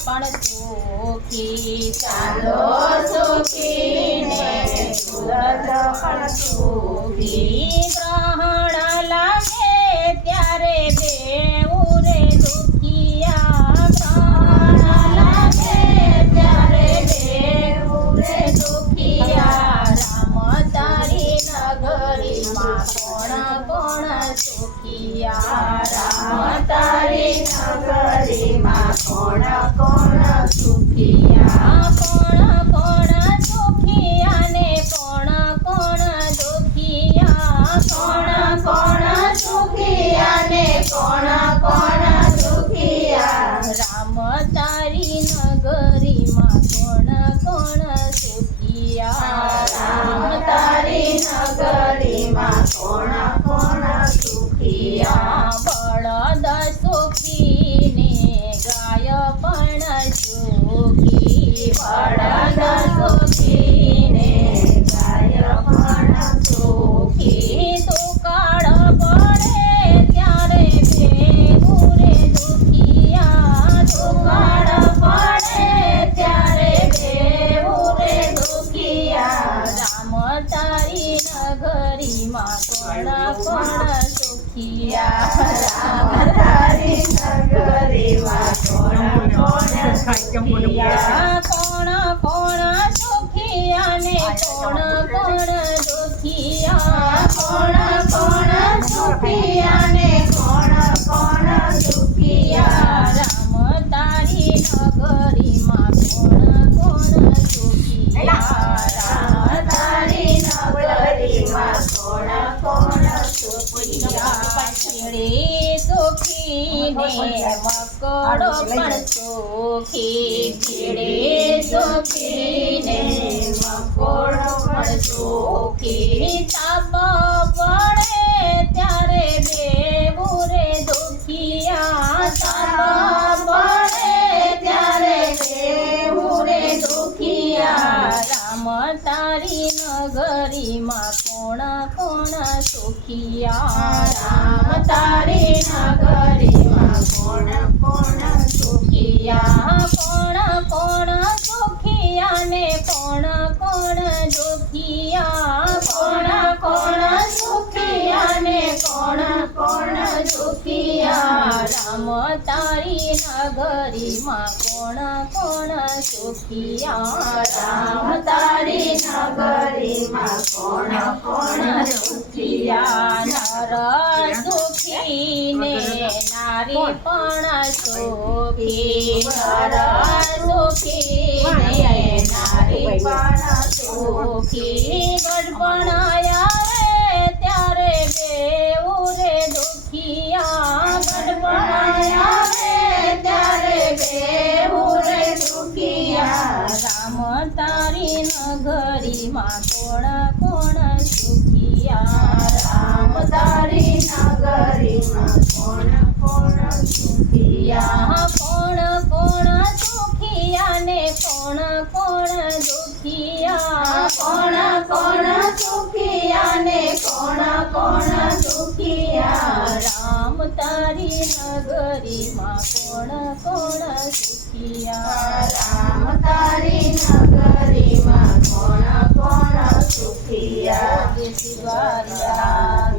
પણ સુખી ચાંદો સુખી ને સૂરજ પણ સુખી ગ્રહણ લાગે ત્યારે બેઉ રે દુખિયા ગ્રહણ લાગે ત્યારે બેઉ રે દુખિયા રામ તારી નગરીમાં કોણ કોણ સુખિયા રામ તારી નગરીમાં કોણ કોણ સુખિયા કોણ કોણ સુખિયા ને કોણ કોણ દુખિયા કોણ કોણ સુખિયા ને કોણ કોણ દુખિયા રામ તારી નગરીમાં કોણ કોણ સુખિયા રામ તારી નગરીમાં કોણ કોણ સુખિયા બળદ સુખી ને ગાય પણ સુખી બળદ સુખી ને ગાય પણ સુખી દુકાળ પડે ત્યારે બેઉ રે દુખિયા દુકાળ પડે ત્યારે બેઉ રે દુખિયા રામ તારી નગરીમાં કોણ કોણ સુખિયા રામ તારી નગરીમાં કોણ કોણ સુખિયા કોણ કોણ સુખિયા ને કોણ કોણ દુખિયા કોણ કોણ સુખિયા ને કોણ કોણ સુખિયા રામ તારી નગરીમાં કોણ કોણ સુખિયા રામ તારી નગરીમાં કોણ કોણ સુખિયા છેડે સુખી ને મકડો પણ સુખી છેડે સુખી ને મકોડો પણ સુખી તાપ પડે ત્યારે બેઉ રે દુખિયા તાપ પડે ત્યારે બેઉ રે દુખિયા રામ તારી નગરીમાં કોણ કોણ સુખિયા રામ તારી નગરીમાં કોણ કોણ સુખિયા કોણ કોણ સુખિયા ને કોણ કોણ દુખિયા કોણ કોણ સુખિયા ને કોણ કોણ દુખિયા રામ તારી નગરીમાં કોણ કોણ સુખિયા રામ તારી નગરીમાં કોણ કોણ સુખિયા નર સુખી ને નારી પણ સુખી નર સુખી ને નારી પણ સુખી ગડપણાયા રે ત્યારે બેઉ રે દુખિયા ગડપણાયા રે ત્યારે બેઉ રે દુખિયા રામ તારી નગરીમાં કોણ કોણ સુખિયા રામ તારી નગરીમાં કોણ કોણ સુખિયા કોણ કોણ સુખિયા ને કોણ કોણ દુખિયા કોણ કોણ સુખિયા ને કોણ કોણ દુખિયા રામ તારી નગરીમાં કોણ કોણ સુખિયા રામ તારી નગરીમાં કોણ કોણ સુખિયા શિવાયા